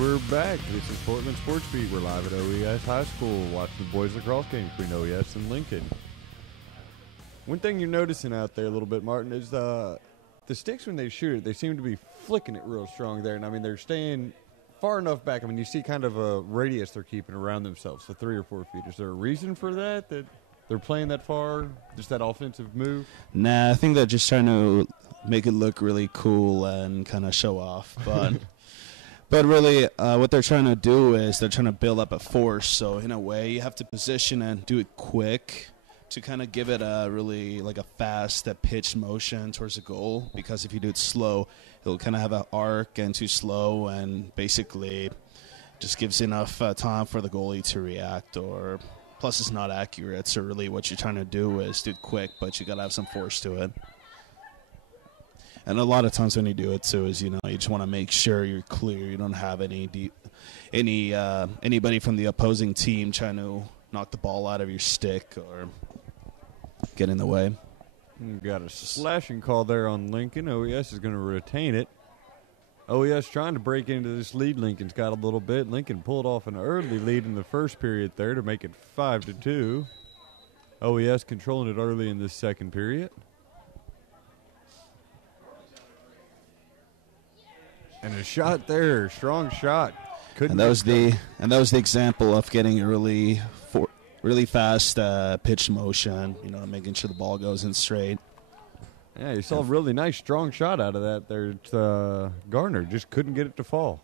we're back. This is Portland Sports Beat. We're live at OES High School watching the Boys Lacrosse game between OES and Lincoln. One thing you're noticing out there a little bit, Martin, is the sticks when they shoot it, they seem to be flicking it real strong there. And, I mean, they're staying far enough back. I mean, you see kind of a radius they're keeping around themselves, so 3 or 4 feet. Is there a reason for that they're playing that far, just that offensive move? Nah, I think they're just trying to make it look really cool and kind of show off. But but really what they're trying to do is they're trying to build up a force. So in a way, you have to position and do it quick to kind of give it a really like a fast pitched motion towards the goal. Because if you do it slow, it'll kind of have an arc and too slow and basically just gives enough time for the goalie to react or plus it's not accurate. So really what you're trying to do is do it quick, but you got to have some force to it. And a lot of times when you do it too is, you just want to make sure you're clear. You don't have anybody from the opposing team trying to knock the ball out of your stick or get in the way. Got a slashing call there on Lincoln. OES is going to retain it. OES trying to break into this lead. Lincoln's got a little bit. Lincoln pulled off an early lead in the first period there to make it 5-2. OES controlling it early in this second period. And a shot there, strong shot. And that was the example of getting a really fast pitch motion. Making sure the ball goes in straight. Yeah, you saw a really nice, strong shot out of that there. Garner just couldn't get it to fall.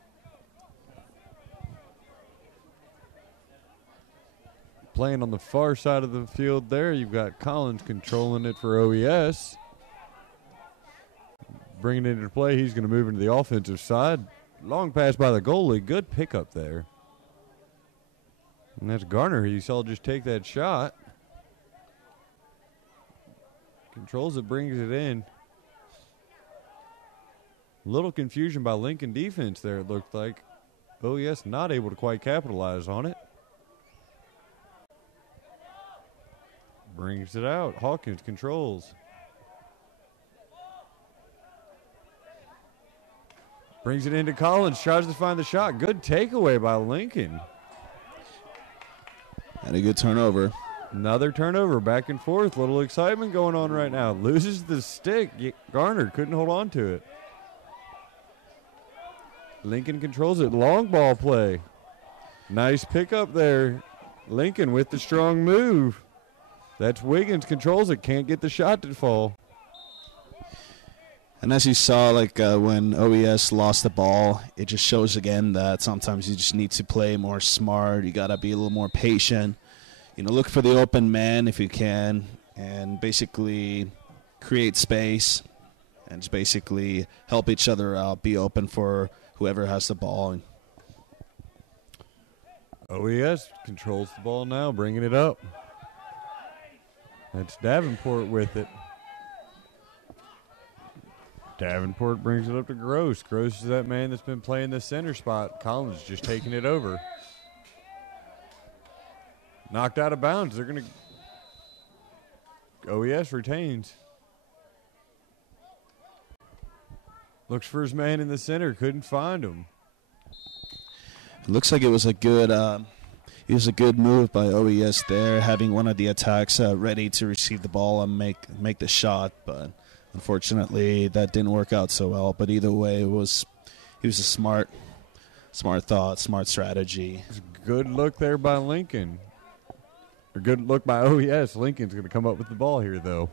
Playing on the far side of the field there, you've got Collins controlling it for OES. Bringing it into play, he's going to move into the offensive side. Long pass by the goalie. Good pickup there. And that's Garner. You saw just take that shot. Controls it, brings it in. Little confusion by Lincoln defense there, it looked like. OES not able to quite capitalize on it. Brings it out. Hawkins controls. Brings it into Collins, tries to find the shot. Good takeaway by Lincoln. And a good turnover. Another turnover, back and forth. Little excitement going on right now. Loses the stick. Garner couldn't hold on to it. Lincoln controls it. Long ball play. Nice pickup there. Lincoln with the strong move. That's Wiggins controls it. Can't get the shot to fall. And as you saw, when OES lost the ball, it just shows again that sometimes you just need to play more smart. You got to be a little more patient. Look for the open man if you can and basically create space and just basically help each other out, be open for whoever has the ball. OES controls the ball now, bringing it up. That's Davenport with it. Davenport brings it up to Gross. Gross is that man that's been playing the center spot. Collins just taking it over. Knocked out of bounds. They're going to... OES retains. Looks for his man in the center. Couldn't find him. It looks like it was a good move by OES there, having one of the attacks ready to receive the ball and make the shot, but unfortunately that didn't work out so well. But either way, it was a smart thought, smart strategy. It was a good look there by Lincoln. A good look by OES. Lincoln's going to come up with the ball here, though.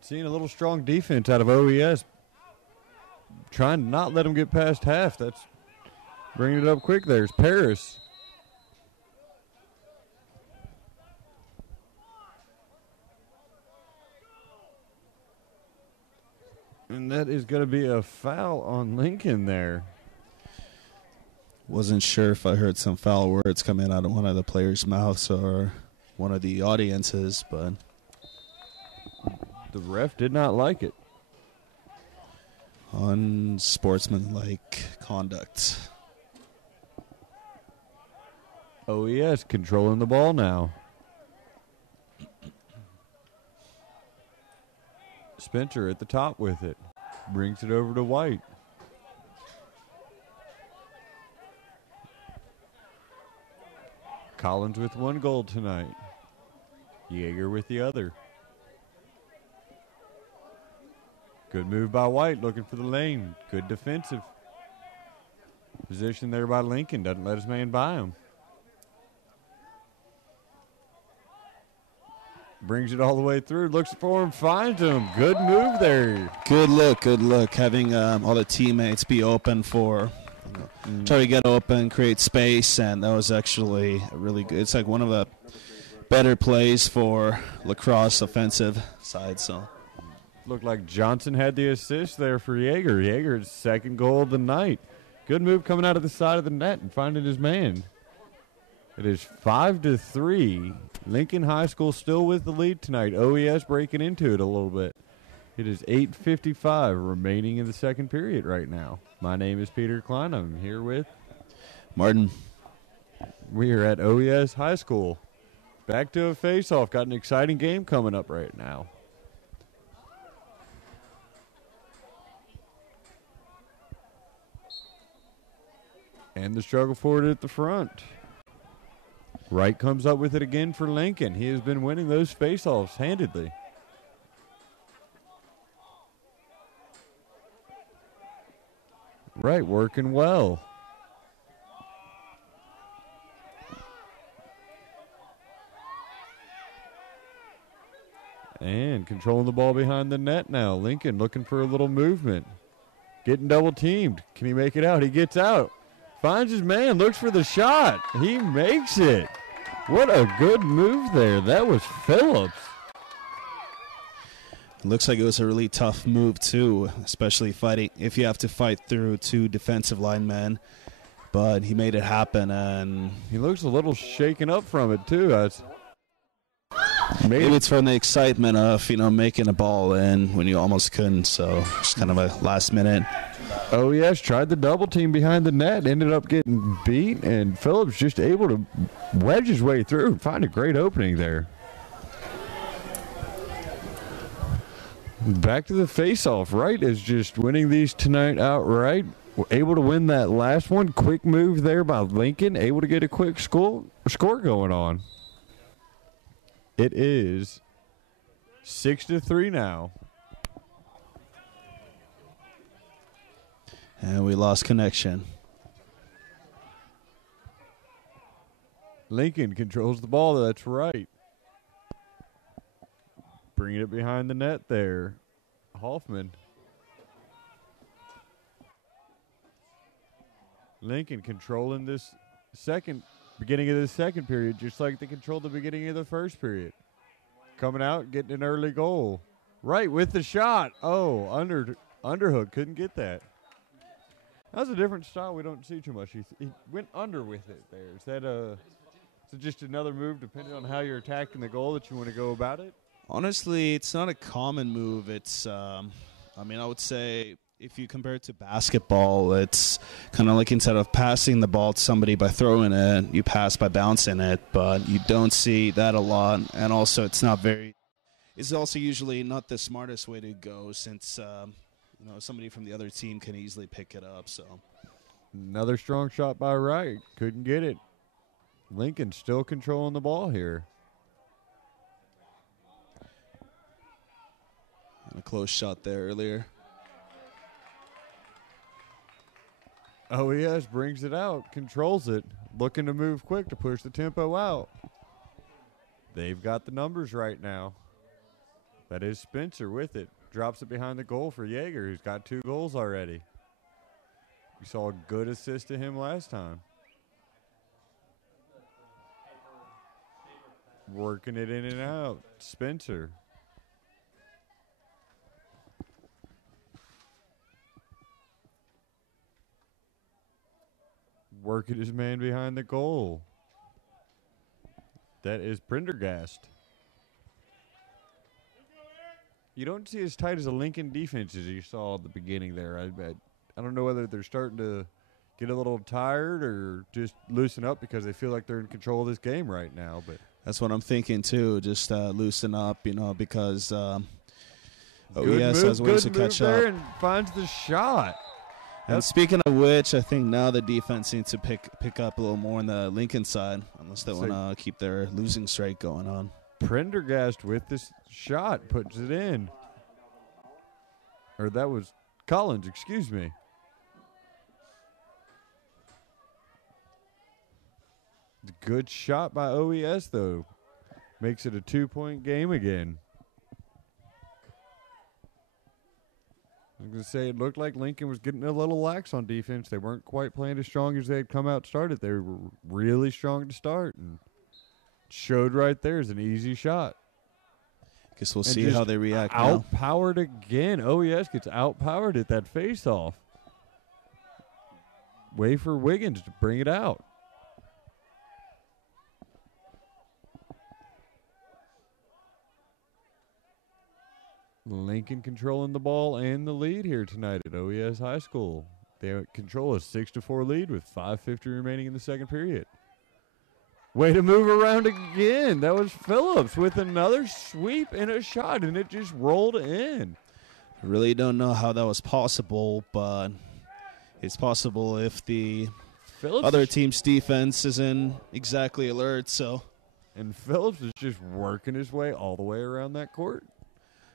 Seeing a little strong defense out of OES. Trying to not let them get past half. That's bringing it up quick. There's Paris. And that is going to be a foul on Lincoln there. Wasn't sure if I heard some foul words coming out of one of the players' mouths or one of the audiences, but the ref did not like it. Unsportsmanlike conduct. OES controlling the ball now. Spencer at the top with it. Brings it over to White. Collins with one goal tonight. Yeager with the other. Good move by White, looking for the lane. Good defensive position there by Lincoln. Doesn't let his man by him. Brings it all the way through. Looks for him, finds him. Good move there. Good look. Having all the teammates be open for, try to get open, create space, and that was actually really good. It's like one of the better plays for lacrosse offensive side. So looked like Johnson had the assist there for Yeager. Yeager's second goal of the night. Good move coming out of the side of the net and finding his man. It is 5-3. Lincoln High School still with the lead tonight. OES breaking into it a little bit. It is 8:55 remaining in the second period right now. My name is Peter Klein. I'm here with Martin. We are at OES High School. Back to a face-off. Got an exciting game coming up right now. And the struggle for it at the front. Wright comes up with it again for Lincoln. He has been winning those face-offs handedly. Wright working well. And controlling the ball behind the net now. Lincoln looking for a little movement. Getting double teamed. Can he make it out? He gets out. Finds his man, looks for the shot. He makes it. What a good move there. That was Phillips. It looks like it was a really tough move, too, especially fighting if you have to fight through two defensive linemen. But he made it happen, and he looks a little shaken up from it, too. Maybe it's from the excitement of, making a ball in when you almost couldn't, so it's kind of a last minute. Oh, yes, tried the double team behind the net, ended up getting beat, and Phillips just able to wedge his way through and find a great opening there. Back to the face-off. Wright is just winning these tonight outright. Able to win that last one. Quick move there by Lincoln. Able to get a quick score going on. It is 6-3 now. And we lost connection. Lincoln controls the ball. That's right. Bringing it behind the net there. Hoffman. Lincoln controlling this beginning of the second period, just like they controlled the beginning of the first period. Coming out, getting an early goal. Right with the shot. Oh, underhook. Couldn't get that. That was a different style we don't see too much. He went under with it there. Is it just another move depending on how you're attacking the goal that you want to go about it? Honestly, it's not a common move. It's, I would say if you compare it to basketball, it's kind of like instead of passing the ball to somebody by throwing it, you pass by bouncing it, but you don't see that a lot. And also, it's also usually not the smartest way to go since, somebody from the other team can easily pick it up. So another strong shot by Wright. Couldn't get it. Lincoln still controlling the ball here. And a close shot there earlier. OES brings it out, controls it, looking to move quick to push the tempo out. They've got the numbers right now. That is Spencer with it. Drops it behind the goal for Yeager, who's got 2 goals already. We saw a good assist to him last time. Working it in and out. Spencer. Working his man behind the goal. That is Prendergast. You don't see as tight as a Lincoln defense as you saw at the beginning there. I don't know whether they're starting to get a little tired or just loosen up because they feel like they're in control of this game right now. But that's what I'm thinking too. Just loosen up, because OES has ways to catch up. And finds the shot. And speaking of which, I think now the defense needs to pick up a little more on the Lincoln side, unless they want to keep their losing streak going on. Prendergast with this shot puts it in. Or that was Collins, excuse me. Good shot by OES, though. Makes it a 2-point game again. I was going to say, it looked like Lincoln was getting a little lax on defense. They weren't quite playing as strong as they had come out started. They were really strong to start, and showed right there as an easy shot. Guess we'll see how they react now. Outpowered again. OES gets outpowered at that face-off. Way for Wiggins to bring it out. Lincoln controlling the ball and the lead here tonight at OES High School. They control a 6-4 lead with 5:50 remaining in the second period. Way to move around again. That was Phillips with another sweep and a shot, and it just rolled in. I really don't know how that was possible, but it's possible if the other team's defense isn't exactly alert. And Phillips is just working his way all the way around that court.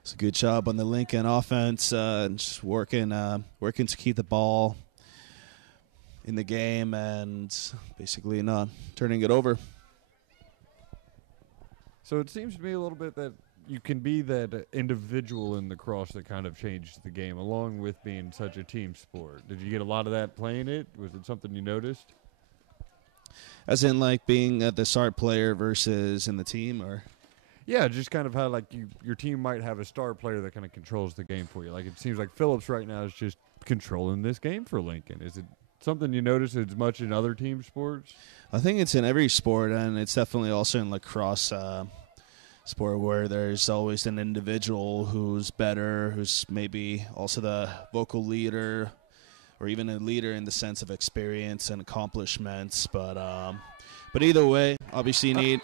It's a good job on the Lincoln offense, just working to keep the ball in the game and basically not turning it over. So it seems to me a little bit that you can be that individual in lacrosse that kind of changed the game, along with being such a team sport. Did you get a lot of that playing it? Was it something you noticed? As in, like, being the star player versus in the team, or? Yeah, just kind of how, like, your team might have a star player that kind of controls the game for you. Like, it seems like Phillips right now is just controlling this game for Lincoln. Is it something you notice as much in other team sports? I think it's in every sport, and it's definitely also in lacrosse sport where there's always an individual who's better, who's maybe also the vocal leader or even a leader in the sense of experience and accomplishments. But either way, obviously you need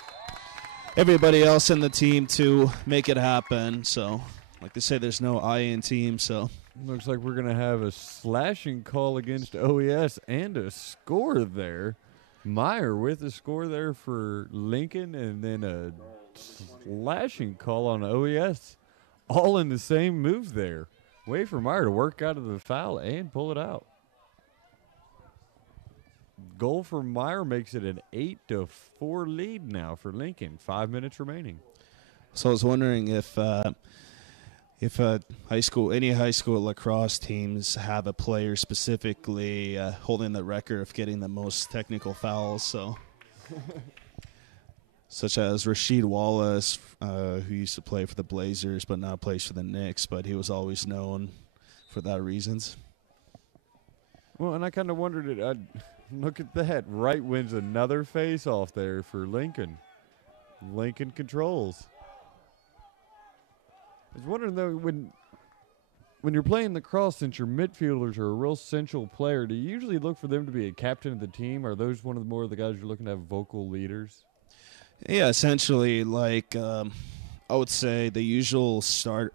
everybody else in the team to make it happen. So, like they say, there's no I in team, so. Looks like we're going to have a slashing call against OES and a score there. Meyer with a score there for Lincoln, and then a slashing call on OES. All in the same move there. Way for Meyer to work out of the foul and pull it out. Goal for Meyer makes it an 8-4 lead now for Lincoln. 5 minutes remaining. So I was wondering if any high school lacrosse teams have a player specifically holding the record of getting the most technical fouls, so such as Rasheed Wallace, who used to play for the Blazers but now plays for the Knicks, but he was always known for that reasons. Well, and I kind of wondered it. Look at that. Wright wins another face-off there for Lincoln. Lincoln controls. I was wondering, though, when you're playing lacrosse, since your midfielders are a real central player, do you usually look for them to be a captain of the team? Are those one of the more of the guys you're looking to have vocal leaders? Yeah, essentially, like I would say the usual star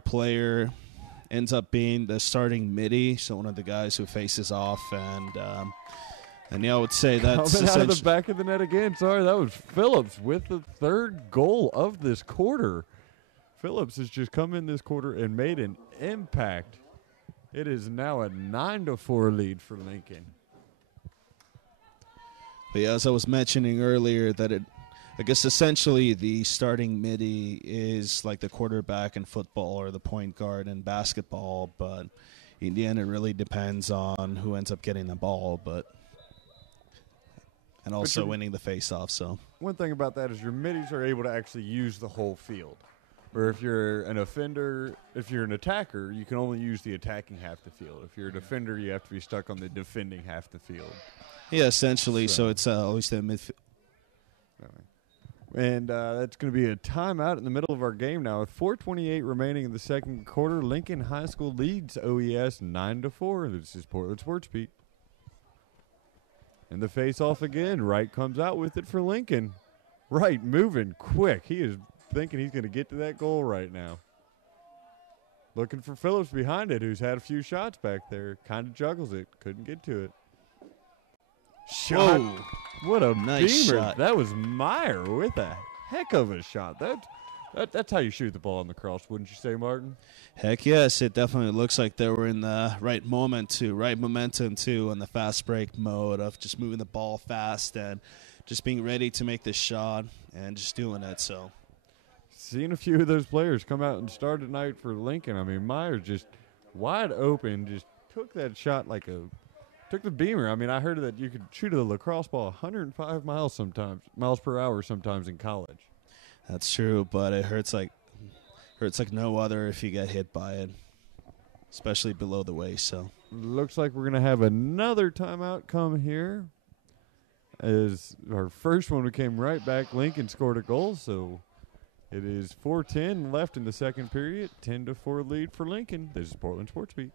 player ends up being the starting midi, so one of the guys who faces off, and yeah, I would say that's coming out of the back of the net again. Sorry, that was Phillips with the third goal of this quarter. Phillips has just come in this quarter and made an impact. It is now a 9-4 lead for Lincoln. But yeah, as I was mentioning earlier, that I guess essentially the starting midi is like the quarterback in football or the point guard in basketball, but in the end it really depends on who ends up getting the ball, and also winning the face-off. So one thing about that is your middies are able to actually use the whole field. Or if you're an offender, if you're an attacker, you can only use the attacking half the field. If you're a defender, you have to be stuck on the defending half the field. Yeah, essentially. So it's always the midfield. And that's going to be a timeout in the middle of our game now. With 4:28 remaining in the second quarter, Lincoln High School leads OES 9-4. This is Portland Sports Beat. And the face-off again. Wright comes out with it for Lincoln. Wright moving quick. He is thinking he's going to get to that goal right now. Looking for Phillips behind it, who's had a few shots back there. Kind of juggles it. Couldn't get to it. Shot. Whoa. What a Nice beamer. shot. That was Meyer with a heck of a shot. That's how you shoot the ball on the cross, wouldn't you say, Martin? Heck yes, it definitely looks like they were in the right momentum too, in the fast break mode of just moving the ball fast and just being ready to make the shot and just doing it. So, seeing a few of those players come out and start tonight for Lincoln. I mean, Meyer just wide open, just took that shot took the beamer. I mean, I heard that you could shoot a lacrosse ball 105 miles per hour sometimes in college. that's true, but it hurts like no other if you get hit by it, especially below the waist. So looks like we're going to have another timeout come here. As our first one, we came right back. Lincoln scored a goal, so it is 4:10 left in the second period. 10-4 lead for Lincoln. This is Portland Sports Beat.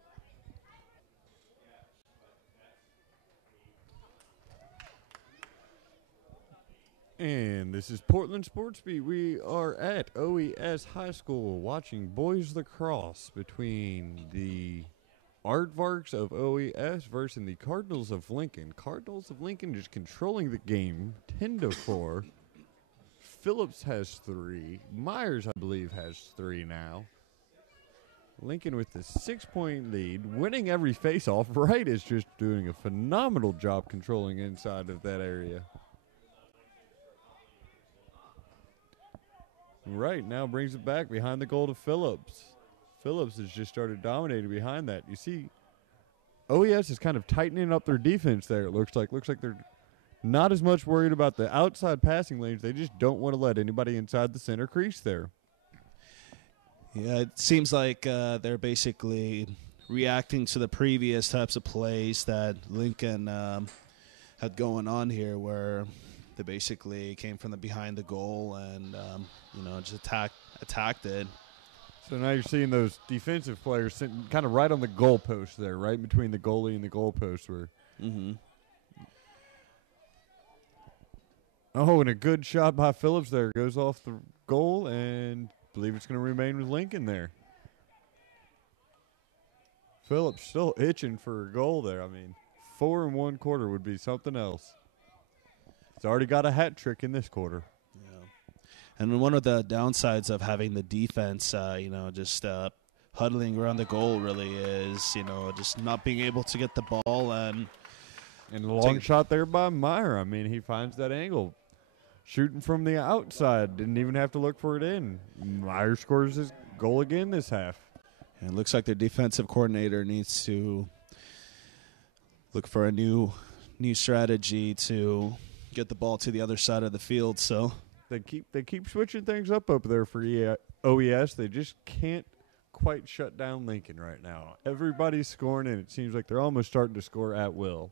And this is Portland Sports Beat. We are at OES High School watching Boys Lacrosse between the Aardvarks of OES versus the Cardinals of Lincoln. Cardinals of Lincoln just controlling the game 10-4. Phillips has 3. Myers, I believe, has 3 now. Lincoln with the 6-point lead, winning every face-off. Wright is just doing a phenomenal job controlling inside of that area. Wright now brings it back behind the goal to Phillips. Phillips has just started dominating behind that. You see, OES is kind of tightening up their defense there, it looks like. Looks like they're not as much worried about the outside passing lanes. They just don't want to let anybody inside the center crease there. yeah, it seems like they're basically reacting to the previous types of plays that Lincoln had going on here, where they basically came from the behind the goal and just attacked it. So now you're seeing those defensive players sitting kind of right on the goalpost there, right between the goalie and the goalpost. Oh, and a good shot by Phillips there. Goes off the goal, and I believe it's going to remain with Lincoln there. Phillips still itching for a goal there. I mean, 4 1/4 would be something else. He's already got a hat trick in this quarter. And one of the downsides of having the defense, huddling around the goal really is, just not being able to get the ball. And a long shot there by Meyer. I mean, he finds that angle. Shooting from the outside. Didn't even have to look for it in. Meyer scores his goal again this half. And it looks like their defensive coordinator needs to look for a new strategy to get the ball to the other side of the field. So They keep switching things up there for OES. They just can't quite shut down Lincoln right now. Everybody's scoring, and it seems like they're almost starting to score at will.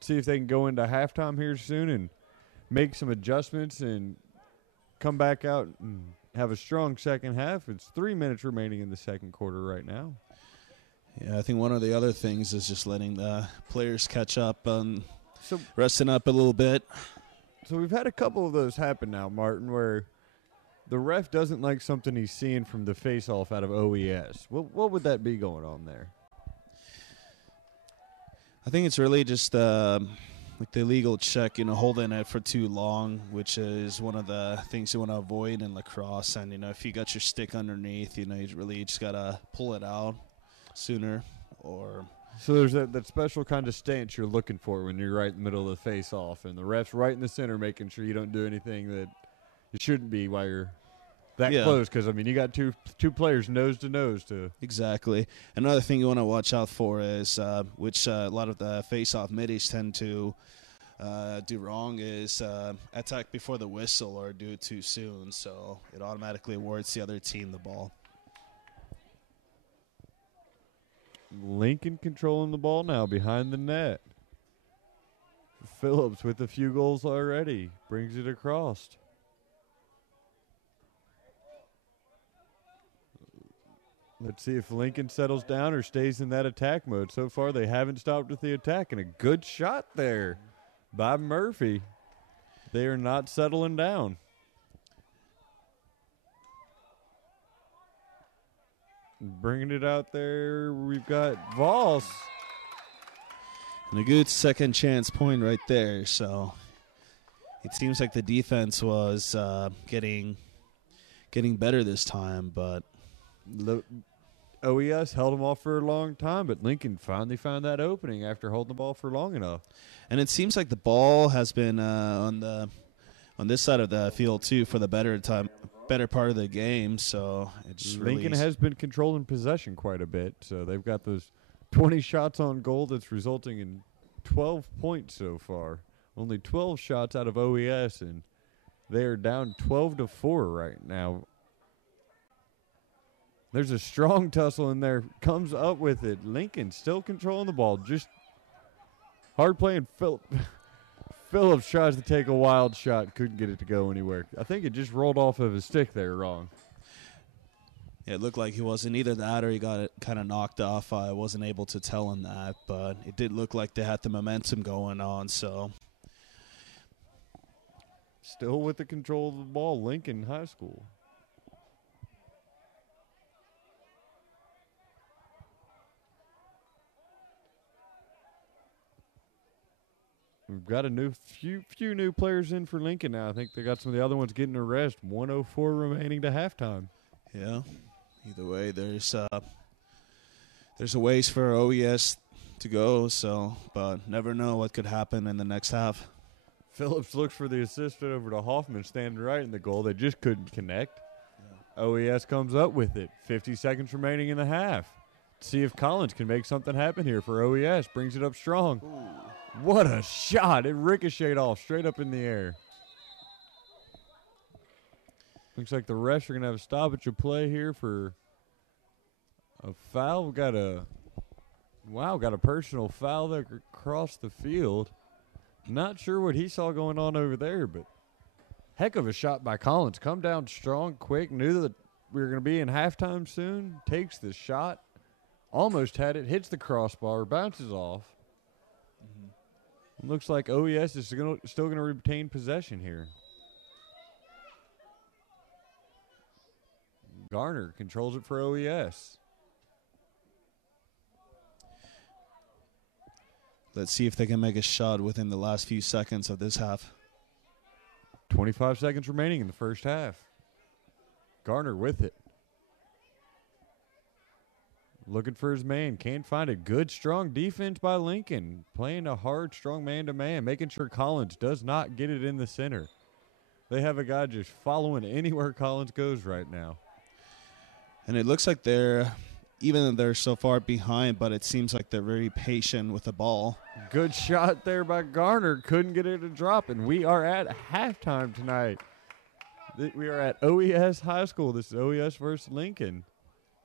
See if they can go into halftime here soon and make some adjustments and come back out and have a strong second half. It's 3 minutes remaining in the second quarter right now. Yeah, I think one of the other things is just letting the players catch up and resting up a little bit. So we've had a couple of those happen now, Martin, where the ref doesn't like something he's seeing from the face-off out of OES. What would that be going on there? I think it's really just like the illegal check, holding it for too long, which is one of the things you want to avoid in lacrosse. And, if you got your stick underneath, you really just got to pull it out sooner or – So there's that special kind of stance you're looking for when you're right in the middle of the face-off, and the ref's right in the center making sure you don't do anything that you shouldn't be while you're that close. Because, I mean, you got two players nose to nose. Exactly. Another thing you want to watch out for is, which a lot of the face-off middies tend to do wrong, is attack before the whistle or do it too soon. So it automatically awards the other team the ball. Lincoln controlling the ball now behind the net. Phillips with a few goals already brings it across. Let's see if Lincoln settles down or stays in that attack mode. So far, they haven't stopped with the attack, and a good shot there by Murphy. They are not settling down. Bringing it out there, we've got Voss. And a good second chance point right there. So it seems like the defense was getting better this time, but The OES held them off for a long time, but Lincoln finally found that opening after holding the ball for long enough. and it seems like the ball has been on this side of the field too for the better part of the game. So it's Lincoln has been controlling possession quite a bit, so they've got those 20 shots on goal that's resulting in 12 points so far. Only 12 shots out of OES, and they are down 12-4 right now. There's a strong tussle in there. Comes up with it. Lincoln still controlling the ball. Just hard playing. Phillips tries to take a wild shot. Couldn't get it to go anywhere. I think it just rolled off of his stick there wrong. Yeah, it looked like he wasn't either that or he got it kind of knocked off. I wasn't able to tell him that, but it did look like they had the momentum going on. So Still with the control of the ball, Lincoln High School. We've got a few new players in for Lincoln now. I think they got some of the other ones getting a rest. 1:04 remaining to halftime. yeah, either way, there's a ways for OES to go. So, but never know what could happen in the next half. Phillips looks for the assist over to Hoffman, standing right in the goal. They just couldn't connect. Yeah. OES comes up with it. 50 seconds remaining in the half. See if Collins can make something happen here for OES. Brings it up strong. Ooh. What a shot. It ricocheted off straight up in the air. Looks like the refs are going to have a stoppage of play here for a foul. We got a personal foul there across the field. Not sure what he saw going on over there, but heck of a shot by Collins. Come down strong, quick, knew that we were going to be in halftime soon. Takes the shot, almost had it, hits the crossbar, bounces off. Mm-hmm. Looks like OES is still going to retain possession here. Garner controls it for OES. Let's see if they can make a shot within the last few seconds of this half. 25 seconds remaining in the first half. Garner with it. Looking for his man. Can't find it. Good, strong defense by Lincoln. Playing a hard, strong man-to-man. Making sure Collins does not get it in the center. They have a guy just following anywhere Collins goes right now. And it looks like even though they're so far behind, but it seems like they're very patient with the ball. Good shot there by Garner. Couldn't get it to drop, and we are at halftime tonight. We are at OES High School. This is OES versus Lincoln.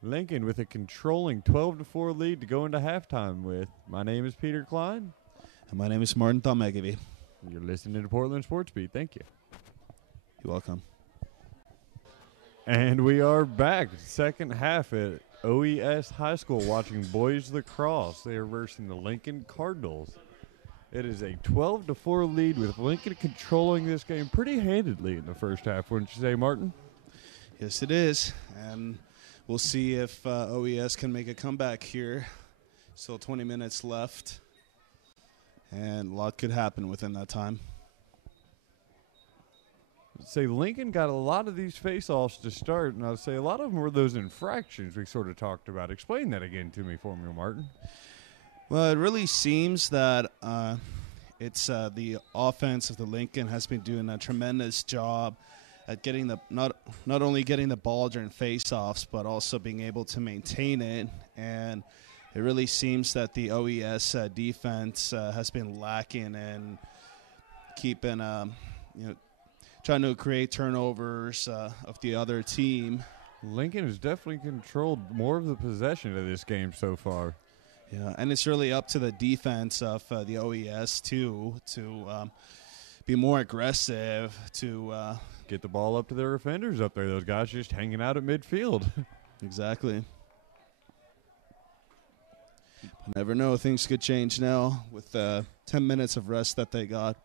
Lincoln with a controlling 12-4 lead to go into halftime with. My name is Peter Klein. And my name is Martin Thomegavy. You're listening to Portland Sports Beat. Thank you. You're welcome. And we are back. Second half at OES High School watching Boys Lacrosse. They are versing the Lincoln Cardinals. It is a 12-4 lead with Lincoln controlling this game pretty handedly in the first half, wouldn't you say, Martin? Yes, it is. And we'll see if OES can make a comeback here. Still 20 minutes left. And a lot could happen within that time. Say Lincoln got a lot of these face-offs to start, and I'd say a lot of them were those infractions we sort of talked about. Explain that again to me for me, Martin. Well, it really seems that it's the offense of the Lincoln has been doing a tremendous job at getting not only getting the ball during face-offs, but also being able to maintain it. And it really seems that the OES defense has been lacking and keeping trying to create turnovers of the other team. Lincoln has definitely controlled more of the possession of this game so far. Yeah, and it's really up to the defense of the OES, too, to be more aggressive, to get the ball up to their offenders up there. Those guys just hanging out at midfield. Exactly. Never know. Things could change now with 10 minutes of rest that they got.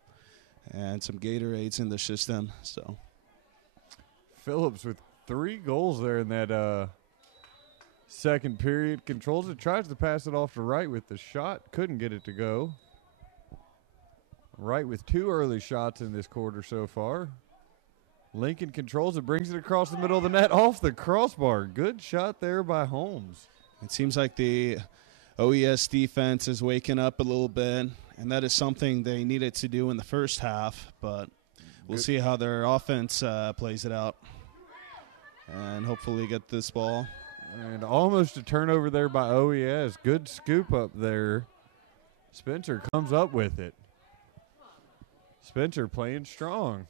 And some Gatorades in the system. So Phillips with 3 goals there in that Second period, controls it, tries to pass it off to Wright with the shot. Couldn't get it to go. Wright with 2 early shots in this quarter so far. Lincoln controls it, brings it across the middle of the net, off the crossbar. Good shot there by Holmes. It seems like the OES defense is waking up a little bit, and that is something they needed to do in the first half, but we'll see how their offense plays it out and hopefully get this ball. And almost a turnover there by OES. Good scoop up there. Spencer comes up with it. Spencer playing strong.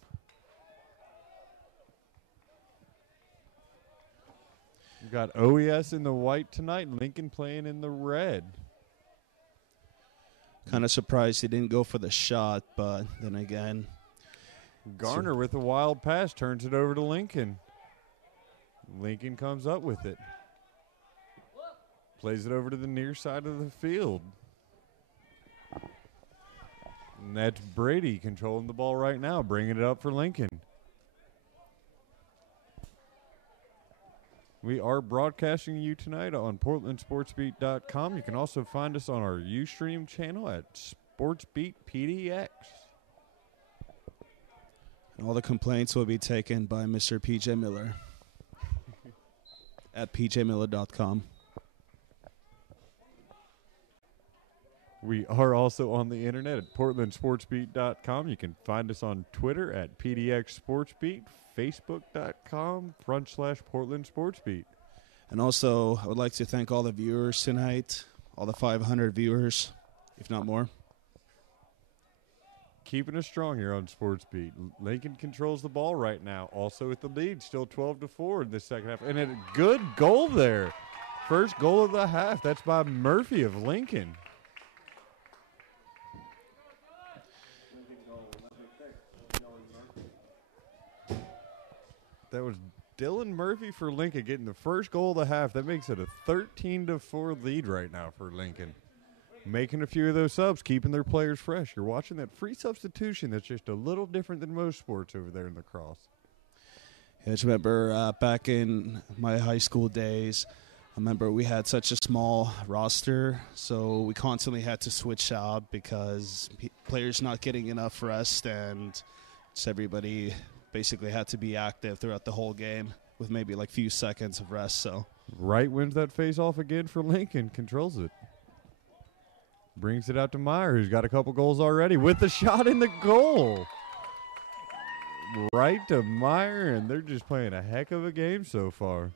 We've got OES in the white tonight, Lincoln playing in the red. Kind of surprised he didn't go for the shot, but then again. Garner with a wild pass turns it over to Lincoln. Lincoln comes up with it. Plays it over to the near side of the field. And that's Brady controlling the ball right now, bringing it up for Lincoln. We are broadcasting you tonight on PortlandSportsBeat.com. You can also find us on our Ustream channel at SportsBeat PDX. And all the complaints will be taken by Mr. PJ Miller at pjmiller.com. We are also on the internet at PortlandSportsBeat.com. You can find us on Twitter at PDXSportsBeat, Facebook.com/PortlandSportsBeat. And also, I would like to thank all the viewers tonight, all the 500 viewers, if not more. Keeping us strong here on SportsBeat. Lincoln controls the ball right now, also with the lead, still 12-4 in the second half. And a good goal there. First goal of the half. That's by Murphy of Lincoln. That was Dylan Murphy for Lincoln getting the first goal of the half. That makes it a 13-4 lead right now for Lincoln. Making a few of those subs, keeping their players fresh. You're watching that free substitution that's just a little different than most sports over there in lacrosse. I just remember back in my high school days, I remember we had such a small roster, so we constantly had to switch out because players not getting enough rest, and just everybody basically had to be active throughout the whole game with maybe like few seconds of rest. So Wright wins that face-off again for Lincoln, controls it. Brings it out to Meyer, who's got a couple goals already with the shot in the goal. Right to Meyer, and they're just playing a heck of a game so far.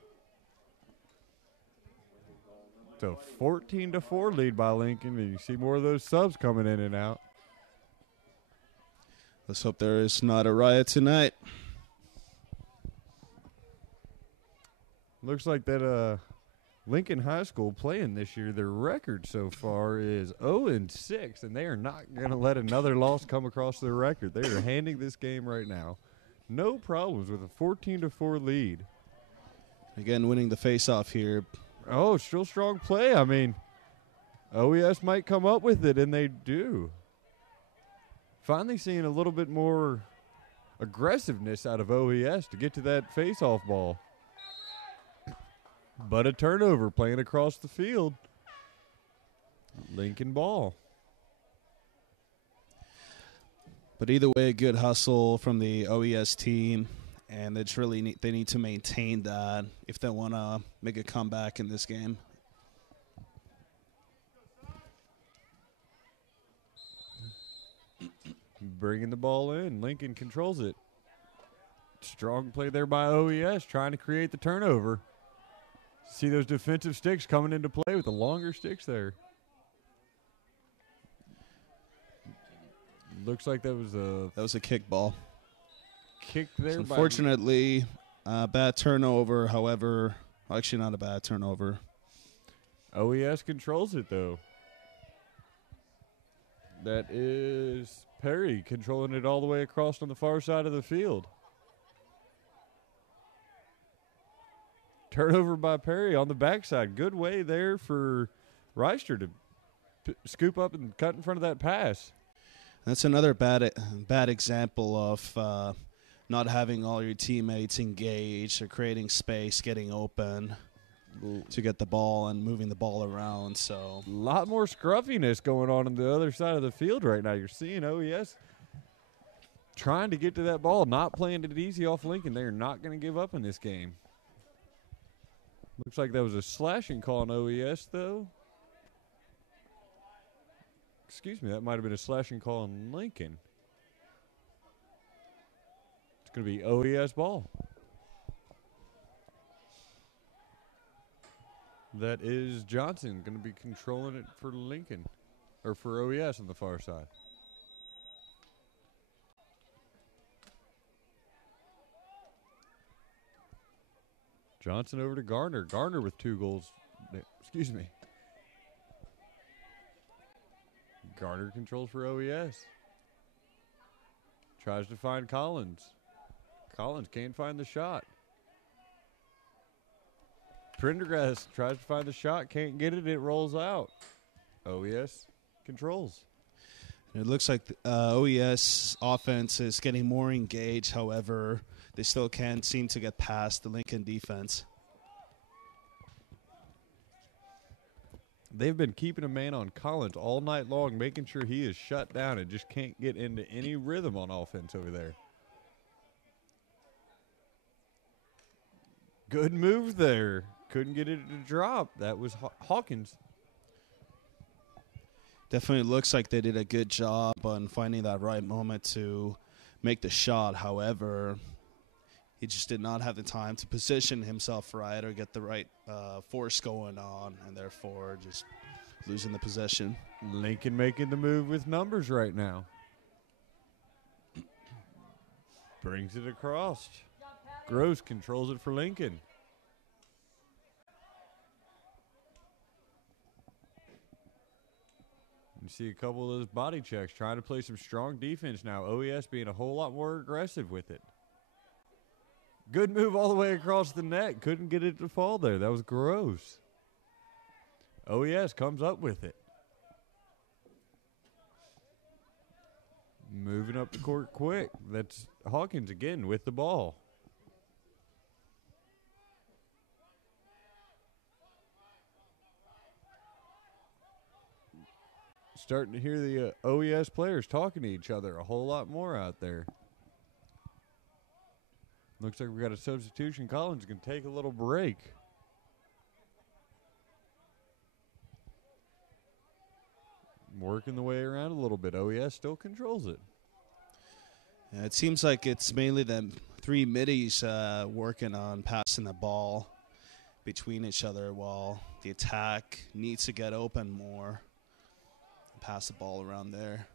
It's a 14-4 lead by Lincoln, and you see more of those subs coming in and out. Let's hope there is not a riot tonight. Looks like that Lincoln High School playing this year, their record so far is 0-6, and they are not going to let another loss come across their record. They are handing this game right now. No problems with a 14-4 lead. Again, winning the face-off here. Oh, still strong play. I mean, OES might come up with it, and they do. Finally seeing a little bit more aggressiveness out of OES to get to that face-off ball. But a turnover playing across the field. Lincoln ball. But either way, a good hustle from the OES team, and it's really they need to maintain that if they want to make a comeback in this game. Bringing the ball in. Lincoln controls it. Strong play there by OES, trying to create the turnover. See those defensive sticks coming into play with the longer sticks there. Looks like that was a kick ball. Kick there. Unfortunately, bad turnover. However, actually not a bad turnover. OES controls it though. That is Perry controlling it all the way across on the far side of the field. Turnover by Perry on the backside. Good way there for Reister to scoop up and cut in front of that pass. That's another bad example of not having all your teammates engaged or creating space, getting open. to get the ball and moving the ball around. So a lot more scruffiness going on the other side of the field right now. You're seeing OES trying to get to that ball, not playing it easy off Lincoln. They're not going to give up in this game. Looks like that was a slashing call on OES, though. Excuse me, that might have been a slashing call on Lincoln. It's going to be OES ball. That is Johnson going to be controlling it for Lincoln, or for OES on the far side. Johnson over to Garner. Garner with 2 goals. Excuse me. Garner controls for OES. Tries to find Collins. Collins can't find the shot. Prendergast tries to find the shot, can't get it, it rolls out. OES controls. It looks like OES offense is getting more engaged. However, they still can't seem to get past the Lincoln defense. They've been keeping a man on Collins all night long, making sure he is shut down and just can't get into any rhythm on offense over there. Good move there. Couldn't get it to drop. That was Hawkins. Definitely looks like they did a good job on finding that right moment to make the shot. However, he just did not have the time to position himself right or get the right force going on, and therefore just losing the possession. Lincoln making the move with numbers right now. Brings it across. Gross controls it for Lincoln. You see a couple of those body checks, trying to play some strong defense now. OES being a whole lot more aggressive with it. Good move all the way across the net. Couldn't get it to fall there. That was gross. OES comes up with it. Moving up the court quick. That's Hawkins again with the ball. Starting to hear the OES players talking to each other a whole lot more out there. Looks like we got a substitution. Collins can take a little break. Working the way around a little bit. OES still controls it. Yeah, it seems like it's mainly the 3 middies working on passing the ball between each other while the attack needs to get open more. Pass the ball around there.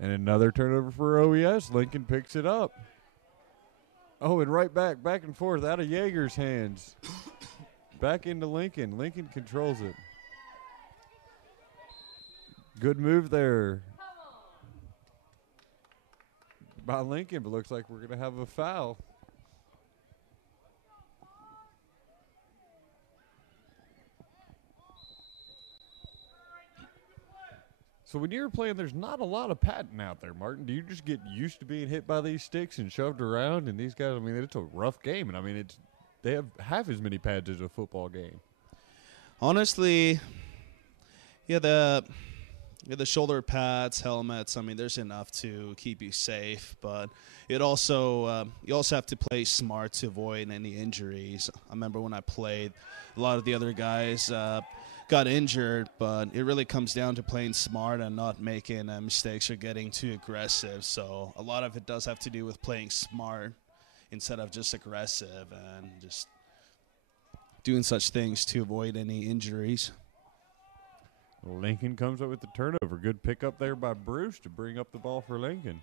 And another turnover for OES. Lincoln picks it up. Oh, and right back and forth out of Yeager's hands. Back into Lincoln. Lincoln controls it. Good move there by Lincoln, but looks like we're going to have a foul. So when you're playing, there's not a lot of patting out there, Martin. Do you just get used to being hit by these sticks and shoved around? And these guys, I mean, it's a rough game. And, I mean, they have half as many pads as a football game. Honestly, yeah, the shoulder pads, helmets, I mean, there's enough to keep you safe. But it also you also have to play smart to avoid any injuries. I remember when I played, a lot of the other guys got injured, but it really comes down to playing smart and not making mistakes or getting too aggressive. So a lot of it does have to do with playing smart instead of just aggressive and just doing such things to avoid any injuries. Lincoln comes up with the turnover. Good pickup there by Bruce to bring up the ball for Lincoln.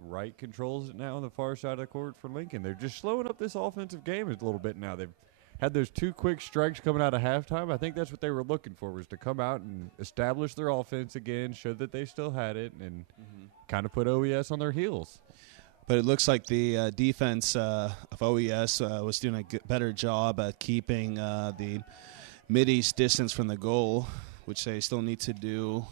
Wright controls it now on the far side of the court for Lincoln. They're just slowing up this offensive game a little bit now. They've had those 2 quick strikes coming out of halftime. I think that's what they were looking for, was to come out and establish their offense again, show that they still had it, and kind of put OES on their heels. But it looks like the defense of OES was doing a better job at keeping the middies distance from the goal, which they still need to do.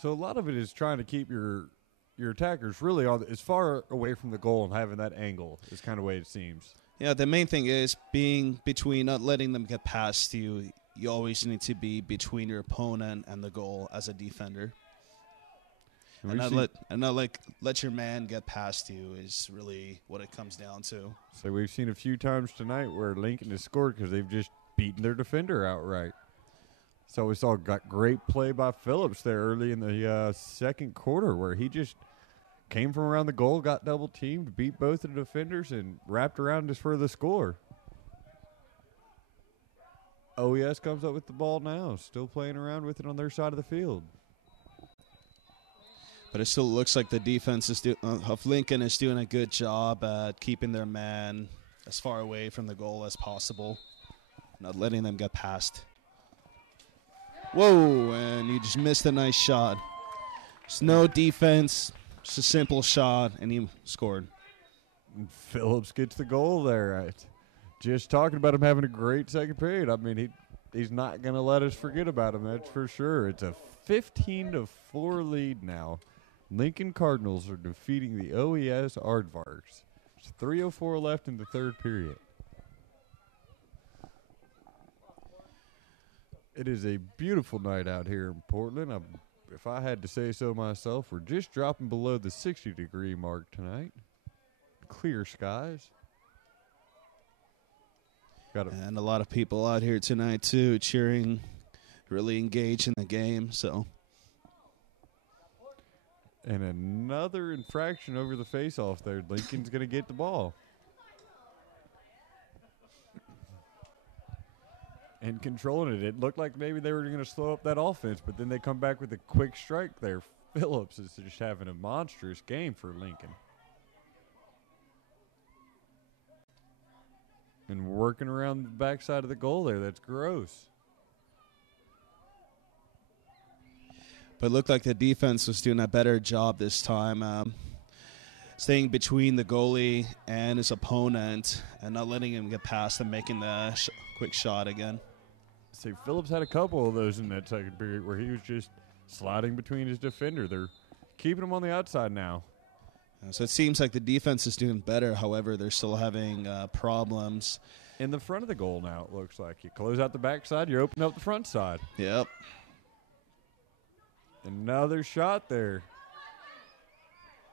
So a lot of it is trying to keep your your attacker's really as far away from the goal and having that angle is kind of the way it seems. Yeah, the main thing is being between, not letting them get past you. You always need to be between your opponent and the goal as a defender. And not let your man get past you is really what it comes down to. So we've seen a few times tonight where Lincoln has scored because they've just beaten their defender outright. So we saw great play by Phillips there early in the second quarter where he just came from around the goal, got double teamed, beat both of the defenders, and wrapped around just for the score. OES comes up with the ball now, still playing around with it on their side of the field. But it still looks like the defense of Lincoln is doing a good job at keeping their man as far away from the goal as possible, not letting them get past. Whoa, and you just missed a nice shot. There's no defense, just a simple shot, and he scored. And Phillips gets the goal there. Just talking about him having a great second period. I mean, he's not going to let us forget about him, that's for sure. It's a 15-4 lead now. Lincoln Cardinals are defeating the OES Aardvarks. There's 3:04 left in the third period. It is a beautiful night out here in Portland. If I had to say so myself, we're just dropping below the 60-degree mark tonight. Clear skies. And a lot of people out here tonight, too, cheering, really engaged in the game. So. And another infraction over the face-off there. Lincoln's going to get the ball. And controlling it. It looked like maybe they were going to slow up that offense, but then they come back with a quick strike there. Phillips is just having a monstrous game for Lincoln. And working around the backside of the goal there. That's gross. But it looked like the defense was doing a better job this time, staying between the goalie and his opponent and not letting him get past and making the quick shot again. See, Phillips had a couple of those in that second period where he was just sliding between his defender. They're keeping him on the outside now. So it seems like the defense is doing better. However, they're still having problems. In the front of the goal now, it looks like. You close out the backside, you open up the front side. Yep. Another shot there.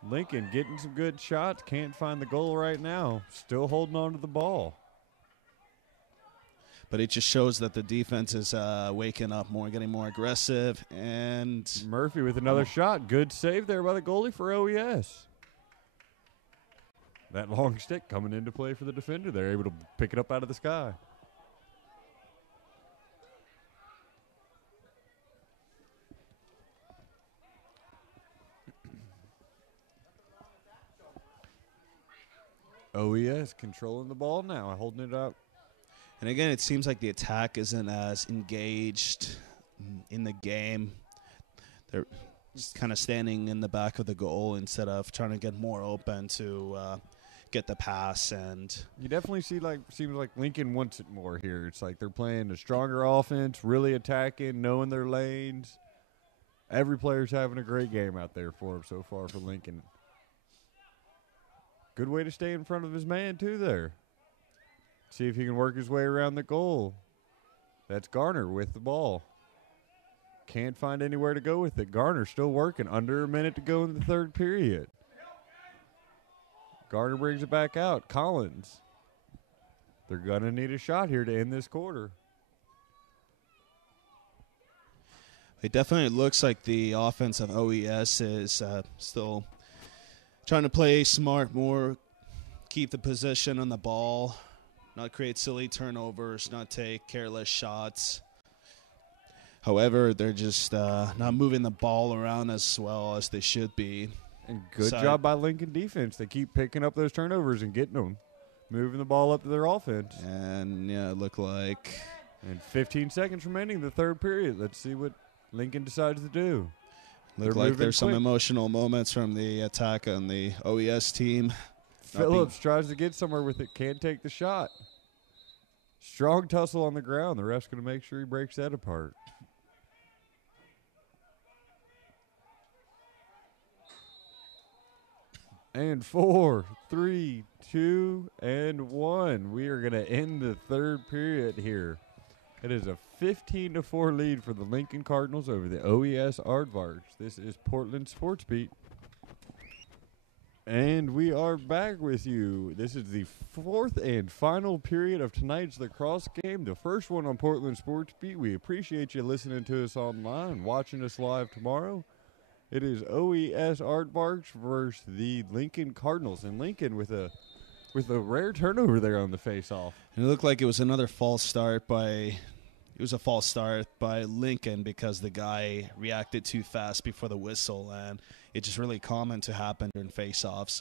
Lincoln getting some good shots. Can't find the goal right now. Still holding on to the ball. But it just shows that the defense is waking up more, getting more aggressive. And Murphy with another shot. Good save there by the goalie for OES. That long stick coming into play for the defender. They're able to pick it up out of the sky. OES controlling the ball now, holding it up. And again, it seems like the attack isn't as engaged in the game. They're just kind of standing in the back of the goal instead of trying to get more open to get the pass. And you definitely seems like Lincoln wants it more here. It's like they're playing a stronger offense, really attacking, knowing their lanes. Every player's having a great game out there for him so far for Lincoln. Good way to stay in front of his man, too, there. See if he can work his way around the goal. That's Garner with the ball. Can't find anywhere to go with it. Garner still working. Under a minute to go in the third period. Garner brings it back out. Collins. They're going to need a shot here to end this quarter. It definitely looks like the offense of OES is still trying to play smart more, keep the position on the ball, not create silly turnovers, not take careless shots. However, they're just not moving the ball around as well as they should be. And good job by Lincoln defense. They keep picking up those turnovers and getting them, moving the ball up to their offense. And, yeah, it looked like. And 15 seconds remaining in the third period. Let's see what Lincoln decides to do. Look like there's some emotional moments from the attack on the OES team. Phillips tries to get somewhere with it. Can't take the shot. Strong tussle on the ground. The ref's going to make sure he breaks that apart. And 4, 3, 2, and 1. We are going to end the third period here. It is a 15-4 lead for the Lincoln Cardinals over the OES Aardvarks. This is Portland Sports Beat. And we are back with you. This is the fourth and final period of tonight's lacrosse game, the first one on Portland Sports Beat. We appreciate you listening to us online, watching us live tomorrow. It is OES Aardvarks versus the Lincoln Cardinals. And Lincoln with a rare turnover there on the face-off. And it looked like it was another false start by Lincoln because the guy reacted too fast before the whistle, and it's just really common to happen during face-off.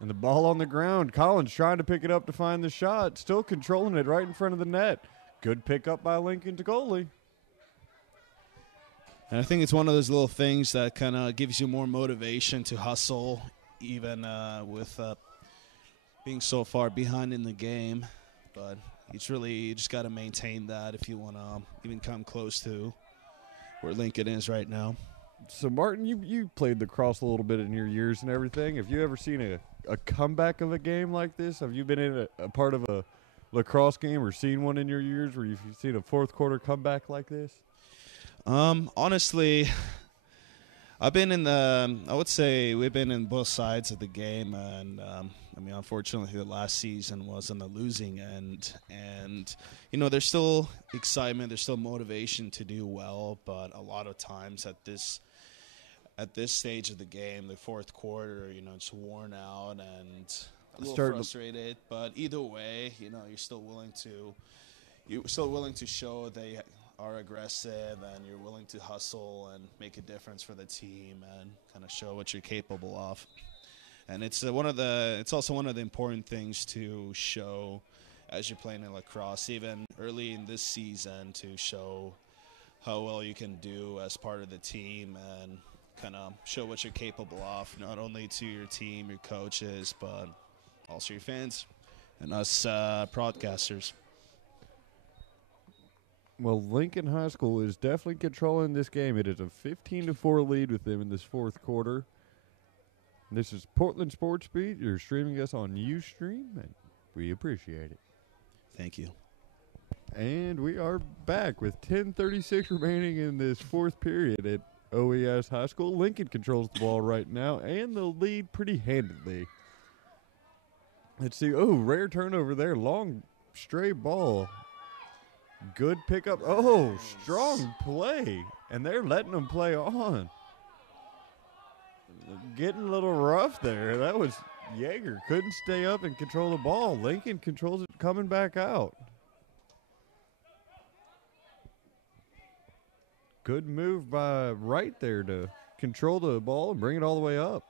And the ball on the ground. Collins trying to pick it up to find the shot, still controlling it right in front of the net. Good pickup by Lincoln's goalie. And I think it's one of those little things that kind of gives you more motivation to hustle, even with being so far behind in the game. But you just got to maintain that if you want to even come close to where Lincoln is right now. So, Martin, you played lacrosse a little bit in your years and everything. Have you ever seen a comeback of a game like this? Have you been in a part of a lacrosse game or seen one in your years where you've seen a fourth quarter comeback like this? Honestly, I would say we've been in both sides of the game, and unfortunately, the last season was on the losing end, and there's still excitement, there's still motivation to do well, but a lot of times at this stage of the game, the fourth quarter, it's worn out and a little frustrated. But either way, you're still willing to show they are aggressive, and you're willing to hustle and make a difference for the team and kind of show what you're capable of. And it's also one of the important things to show as you're playing in lacrosse, even early in this season, to show how well you can do as part of the team and kind of show what you're capable of, not only to your team, your coaches, but also your fans and us broadcasters. Well, Lincoln High School is definitely controlling this game. It is a 15-4 lead with them in this fourth quarter. This is Portland Sports Beat. You're streaming us on Ustream, and we appreciate it. Thank you. And we are back with 10:36 remaining in this fourth period at OES High School. Lincoln controls the ball right now, and the lead pretty handedly. Let's see. Oh, rare turnover there. Long, stray ball. Good pickup. Oh, strong play. And they're letting them play on. Getting a little rough there. That was Yeager. Couldn't stay up and control the ball. Lincoln controls it coming back out. Good move by Wright there to control the ball and bring it all the way up.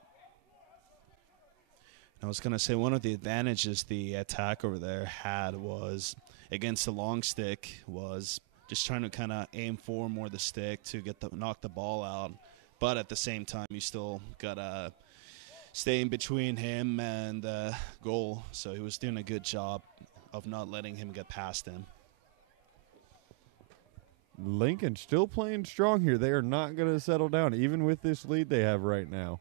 I was going to say one of the advantages the attack over there had was against the long stick was just trying to kind of aim for more the stick to knock the ball out. But at the same time, you still got to stay in between him and the goal. So he was doing a good job of not letting him get past him. Lincoln still playing strong here. They are not going to settle down, even with this lead they have right now.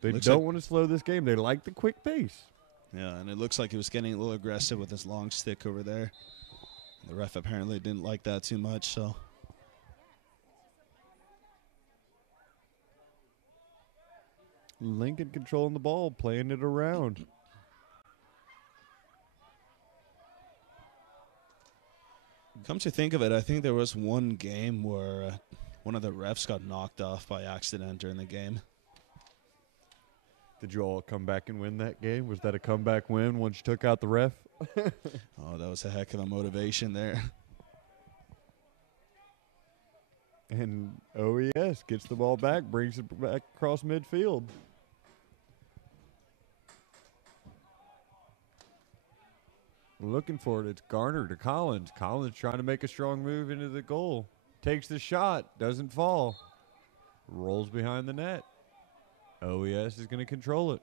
They don't want to slow this game. They like the quick pace. Yeah, and it looks like he was getting a little aggressive with his long stick over there. The ref apparently didn't like that too much, so. Lincoln controlling the ball, playing it around. Come to think of it, I think there was one game where one of the refs got knocked off by accident during the game. Did you all come back and win that game? Was that a comeback win once you took out the ref? Oh, that was a heck of a motivation there. And OES gets the ball back, brings it back across midfield. Looking for it. It's Garner to Collins. Collins trying to make a strong move into the goal. Takes the shot. Doesn't fall. Rolls behind the net. OES is going to control it.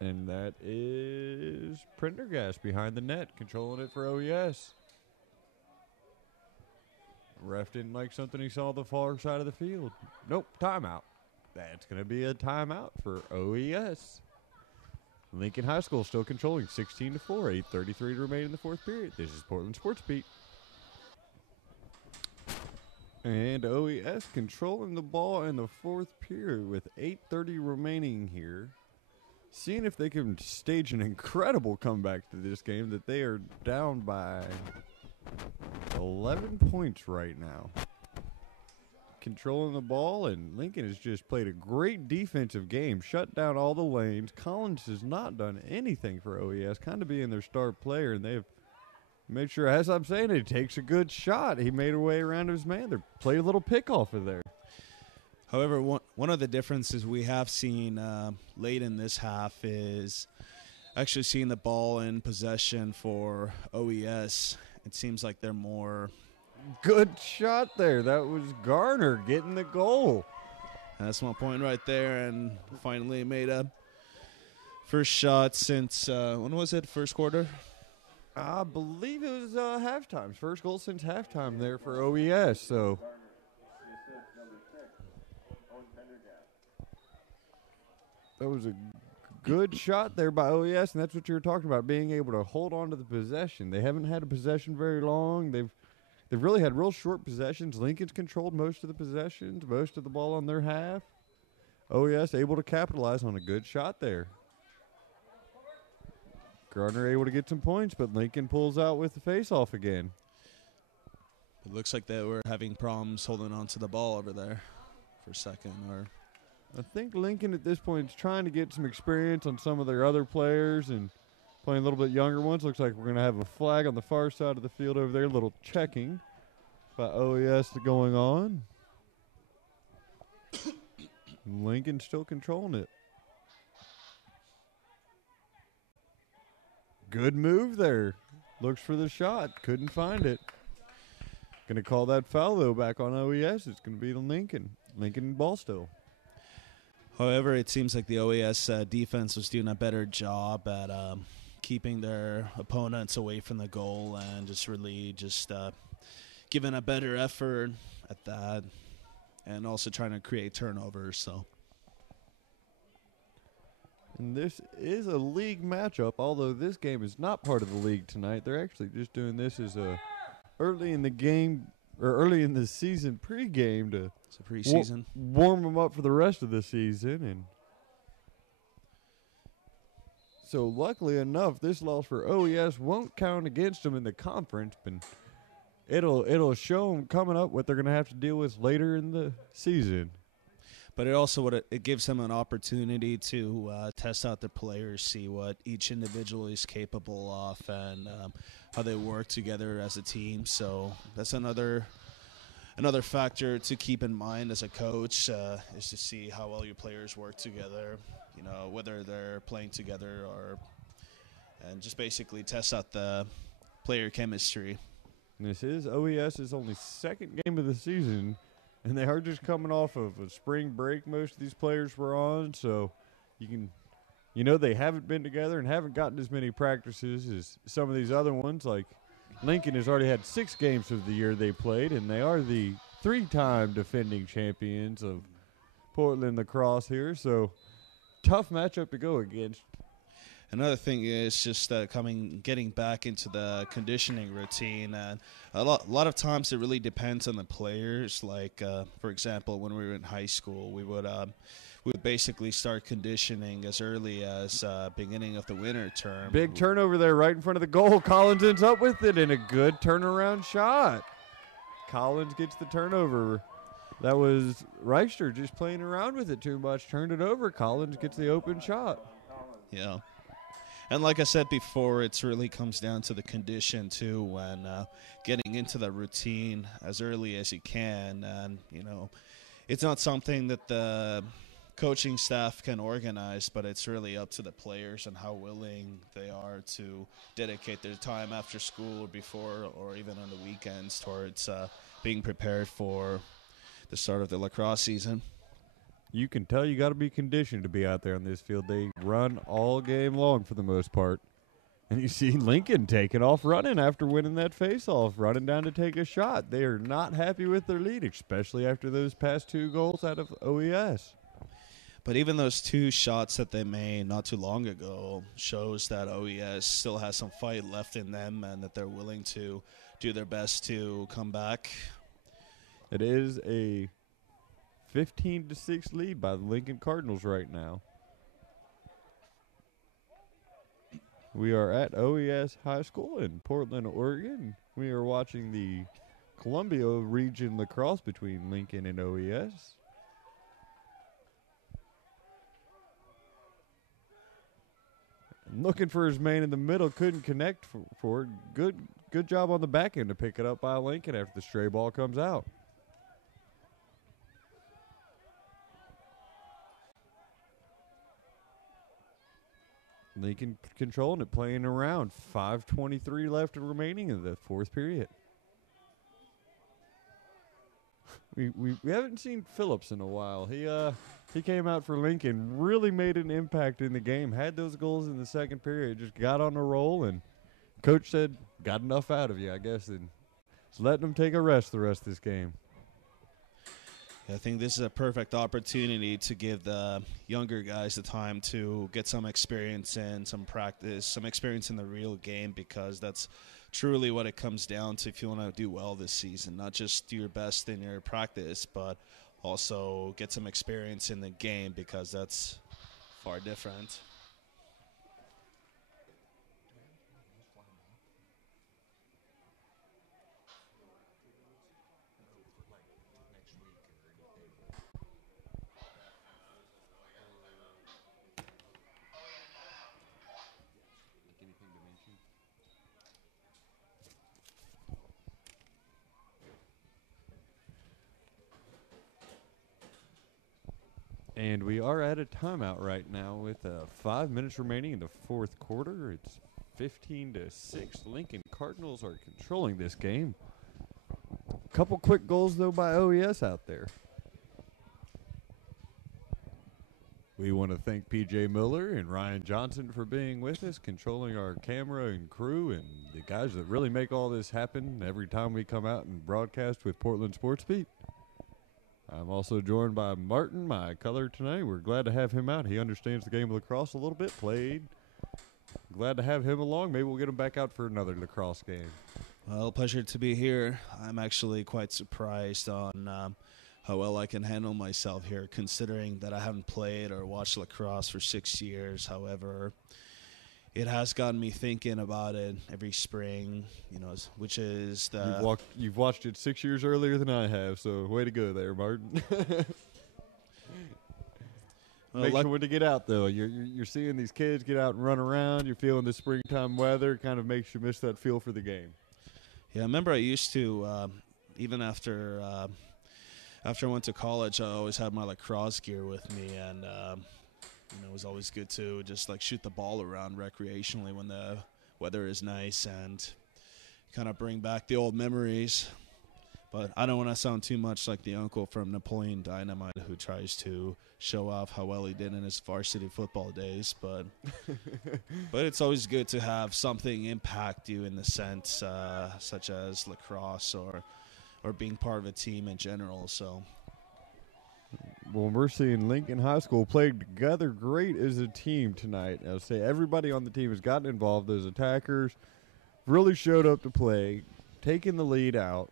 And that is Prendergast behind the net, controlling it for OES. Ref didn't like something he saw the far side of the field. Nope, timeout. That's going to be a timeout for OES. Lincoln High School still controlling 16-4, 8:33 to remain in the fourth period. This is Portland Sports Beat. And OES controlling the ball in the fourth period with 8:30 remaining here. Seeing if they can stage an incredible comeback to this game that they are down by 11 points right now. Controlling the ball, and Lincoln has just played a great defensive game, shut down all the lanes. Collins has not done anything for OES, kind of being their star player, and they've made sure, as I'm saying, he takes a good shot. He made a way around his man. They played a little pick off of there. However, one of the differences we have seen late in this half is actually seeing the ball in possession for OES. It seems like they're more... Good shot there. That was Garner getting the goal. And that's 1 point right there, and finally made a first shot since, when was it, first quarter? I believe it was halftime. First goal since halftime there for OES, so... That was a good shot there by OES, and that's what you were talking about, being able to hold on to the possession. They haven't had a possession very long. They've really had real short possessions. Lincoln's controlled most of the possessions, most of the ball on their half. OES able to capitalize on a good shot there. Gardner able to get some points, but Lincoln pulls out with the face-off again. It looks like they were having problems holding on to the ball over there for a second. I think Lincoln at this point is trying to get some experience on some of their other players and playing a little bit younger ones. Looks like we're going to have a flag on the far side of the field over there. A little checking by OES going on. Lincoln still controlling it. Good move there. Looks for the shot. Couldn't find it. Going to call that foul, though, back on OES. It's going to be the Lincoln. Lincoln ball still. However, it seems like the OES defense was doing a better job at keeping their opponents away from the goal and just really giving a better effort at that, and also trying to create turnovers. So, and this is a league matchup, although this game is not part of the league tonight. They're actually just doing this as a early in the game or early in the season pregame to it's a preseason warm them up for the rest of the season. And so luckily enough, this loss for OES won't count against them in the conference, but it'll show them coming up what they're going to have to deal with later in the season. But it also it gives them an opportunity to test out the players, see what each individual is capable of, and how they work together as a team. So that's another factor to keep in mind as a coach, is to see how well your players work together, whether they're playing together and just basically test out the player chemistry. This is OES's only second game of the season, and they are just coming off of a spring break most of these players were on, so they haven't been together and haven't gotten as many practices as some of these other ones. Like Lincoln has already had 6 games of the year they played, and they are the 3-time defending champions of Portland Lacrosse here, so tough matchup to go against. Another thing is just getting back into the conditioning routine, and a lot of times it really depends on the players. Like, for example, when we were in high school, we would basically start conditioning as early as beginning of the winter term. Big turnover there right in front of the goal. Collins ends up with it, and a good turnaround shot. Collins gets the turnover. That was Reichter just playing around with it too much. Turned it over. Collins gets the open shot. Yeah. And like I said before, it really comes down to the condition, too, and getting into the routine as early as you can. And, it's not something that the coaching staff can organize, but it's really up to the players and how willing they are to dedicate their time after school or before or even on the weekends towards being prepared for the start of the lacrosse season. You can tell you got to be conditioned to be out there on this field. They run all game long for the most part. And you see Lincoln taking off running after winning that faceoff, running down to take a shot. They are not happy with their lead, especially after those past 2 goals out of OES. But even those 2 shots that they made not too long ago shows that OES still has some fight left in them and that they're willing to do their best to come back. It is a 15-6 lead by the Lincoln Cardinals right now. We are at OES High School in Portland, Oregon. We are watching the Columbia Region Lacrosse between Lincoln and OES. Looking for his man in the middle, couldn't connect for it. Good job on the back end to pick it up by Lincoln after the stray ball comes out. Lincoln controlling it, playing around. 5:23 left remaining in the 4th period. We haven't seen Phillips in a while. He came out for Lincoln, really made an impact in the game. Had those goals in the 2nd period, just got on a roll, and coach said, "Got enough out of you, I guess," and just letting him take a rest the rest of this game. I think this is a perfect opportunity to give the younger guys the time to get some experience and some practice, some experience in the real game, because that's truly what it comes down to if you want to do well this season. Not just do your best in your practice, but also get some experience in the game, because that's far different. And we are at a timeout right now with 5 minutes remaining in the 4th quarter. It's 15-6. Lincoln Cardinals are controlling this game. Couple quick goals, though, by OES out there. We want to thank PJ Miller and Ryan Johnson for being with us, controlling our camera and crew, and the guys that really make all this happen every time we come out and broadcast with Portland Sports Beat. I'm also joined by Martin, my color tonight. We're glad to have him out. He understands the game of lacrosse a little bit, played. Glad to have him along. Maybe we'll get him back out for another lacrosse game. Well, pleasure to be here. I'm actually quite surprised on how well I can handle myself here, considering that I haven't played or watched lacrosse for 6 years. However, it has gotten me thinking about it every spring, which is the... You've watched it 6 years earlier than I have, so way to go there, Martin. Makes you want to get out, though. You're seeing these kids get out and run around. You're feeling the springtime weather. Kind of makes you miss that feel for the game. Yeah, I remember I used to, even after I went to college, I always had my lacrosse gear with me, and it was always good to just shoot the ball around recreationally when the weather is nice and kind of bring back the old memories. But I don't want to sound too much like the uncle from Napoleon Dynamite who tries to show off how well he did in his varsity football days. But it's always good to have something impact you in the sense such as lacrosse or being part of a team in general. So. Well, we're seeing Lincoln High School play together great as a team tonight. I'll say everybody on the team has gotten involved. Those attackers really showed up to play, taking the lead out.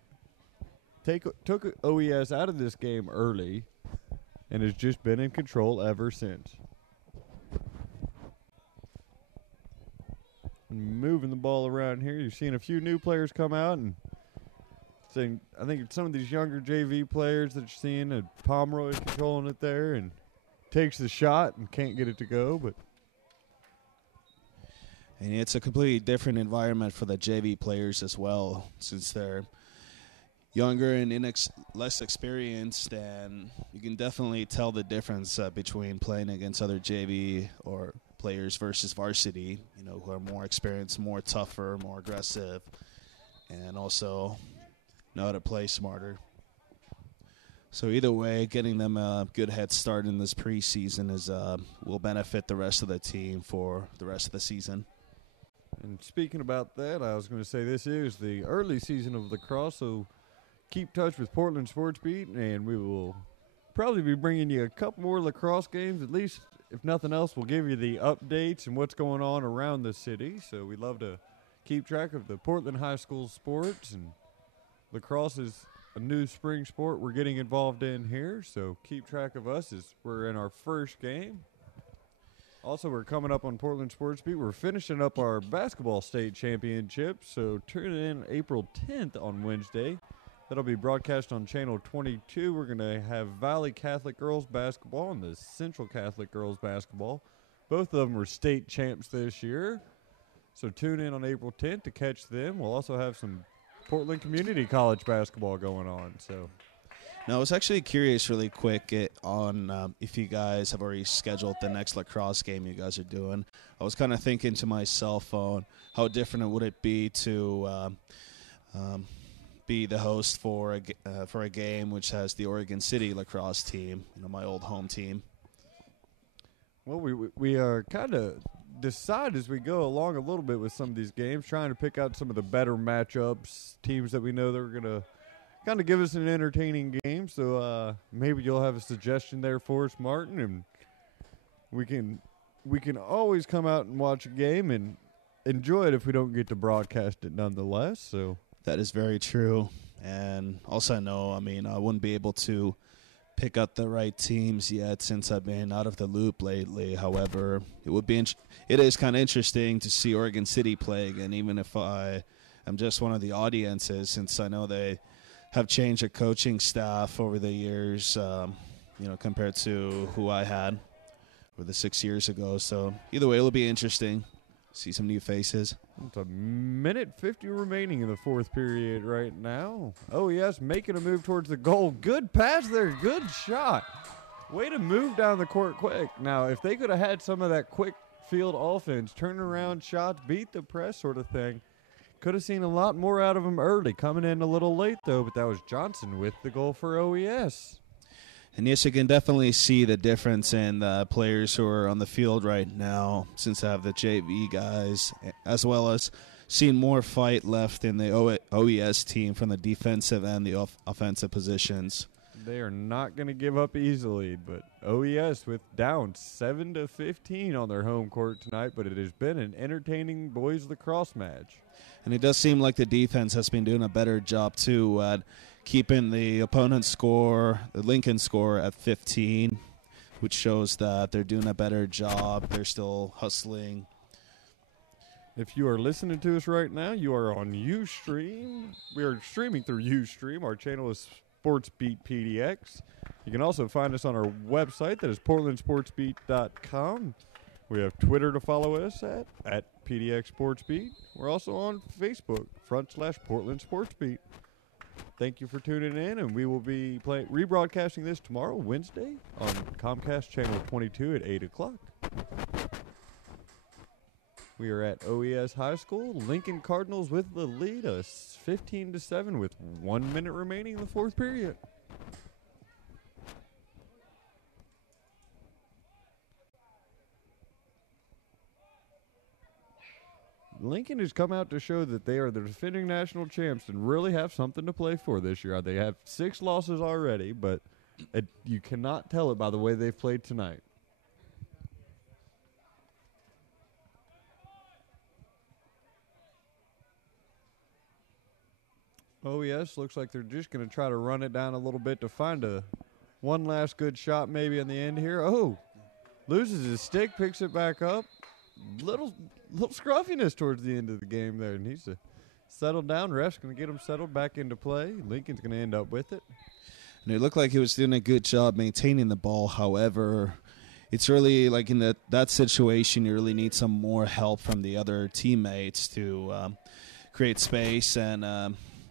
Took OES out of this game early and has just been in control ever since. Moving the ball around here. You're seeing a few new players come out and saying, I think some of these younger JV players that you're seeing, Pomeroy is controlling it there and takes the shot and can't get it to go. And it's a completely different environment for the JV players as well, since they're younger and less experienced, and you can definitely tell the difference between playing against other JV or players versus varsity, who are more experienced, more tougher, more aggressive, and also know how to play smarter. So either way, getting them a good head start in this preseason will benefit the rest of the team for the rest of the season. And speaking about that, I was going to say this is the early season of lacrosse, so keep touch with Portland Sports Beat, and we will probably be bringing you a couple more lacrosse games. At least, if nothing else, we'll give you the updates and what's going on around the city. So we love to keep track of the Portland High School sports, and lacrosse is a new spring sport we're getting involved in here. So keep track of us as we're in our first game. Also, we're coming up on Portland Sports Beat. We're finishing up our basketball state championship, so tune in April 10th on Wednesday. That'll be broadcast on Channel 22. We're going to have Valley Catholic Girls Basketball and the Central Catholic Girls Basketball. Both of them were state champs this year, so tune in on April 10th to catch them. We'll also have some Portland Community College basketball going on, so... Now, I was actually curious really quick on if you guys have already scheduled the next lacrosse game you guys are doing. I was kind of thinking to myself on how different would it be to be the host for a game which has the Oregon City lacrosse team, my old home team. Well, we are kind of decide as we go along a little bit with some of these games, trying to pick out some of the better matchups, teams that we know that are going to kind of give us an entertaining game. So maybe you'll have a suggestion there for us, Martin, and we can always come out and watch a game and enjoy it if we don't get to broadcast it nonetheless. So that is very true. And also I wouldn't be able to pick up the right teams yet since I've been out of the loop lately. However, it is kind of interesting to see Oregon City play again, even if I am just one of the audiences, since I know they have changed their coaching staff over the years, compared to who I had over the 6 years ago. So either way, it'll be interesting. See some new faces. It's a minute 50 remaining in the fourth period right now. OES making a move towards the goal. Good pass there. Good shot. Way to move down the court quick. Now, if they could have had some of that quick field offense, turn around shots, beat the press sort of thing, could have seen a lot more out of them early. Coming in a little late, though, but that was Johnson with the goal for OES. And yes, you can definitely see the difference in the players who are on the field right now, since I have the JV guys, as well as seeing more fight left in the OES team from the defensive and the offensive positions. They are not going to give up easily, but OES with down 7-15 on their home court tonight, but it has been an entertaining boys lacrosse match. And it does seem like the defense has been doing a better job, too, at keeping the opponent's score, the Lincoln score, at 15, which shows that they're doing a better job. They're still hustling. If you are listening to us right now, you are on Ustream. We are streaming through Ustream. Our channel is SportsBeat PDX. You can also find us on our website, that is portlandsportsbeat.com. We have Twitter to follow us at PDX SportsBeat. We're also on Facebook, /Portland SportsBeat. Thank you for tuning in, and we will be rebroadcasting this tomorrow, Wednesday, on Comcast Channel 22 at 8 o'clock. We are at OES High School. Lincoln Cardinals with the lead, 15-7 with 1 minute remaining in the fourth period. Lincoln has come out to show that they are the defending national champs and really have something to play for this year. They have 6 losses already, but you cannot tell it by the way they've played tonight. OES looks like they're just going to try to run it down a little bit to find one last good shot maybe in the end here. Oh, loses his stick, picks it back up. Little scruffiness towards the end of the game there. Needs to settle down. Ref's going to get him settled back into play. Lincoln's going to end up with it. And it looked like he was doing a good job maintaining the ball. However, it's really like in that situation, you really need some more help from the other teammates to create space and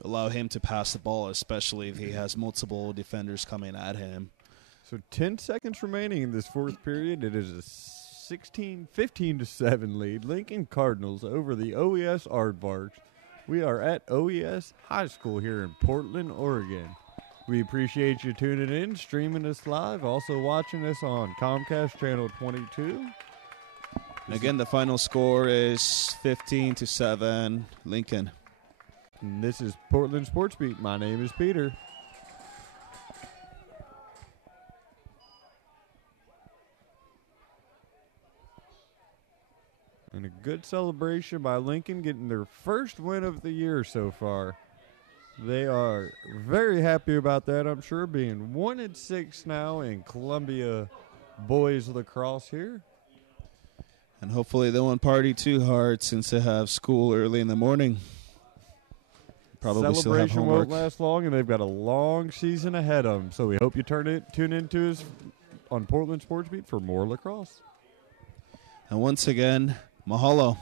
allow him to pass the ball, especially if he has multiple defenders coming at him. So 10 seconds remaining in this fourth period. It is a 15-7 lead. Lincoln Cardinals over the OES Aardvarks. We are at OES High School here in Portland, Oregon. We appreciate you tuning in, streaming us live, also watching us on Comcast Channel 22. And again, the final score is 15-7, Lincoln. And this is Portland Sports Beat. My name is Peter. And a good celebration by Lincoln, getting their first win of the year so far. They are very happy about that, I'm sure, being 1-6 now in Columbia Boys Lacrosse here. And hopefully they won't party too hard since they have school early in the morning. Probably still have Celebration homework. won't last long, and they've got a long season ahead of them. So we hope you tune into us on Portland Sports Beat for more lacrosse. And once again, mahalo.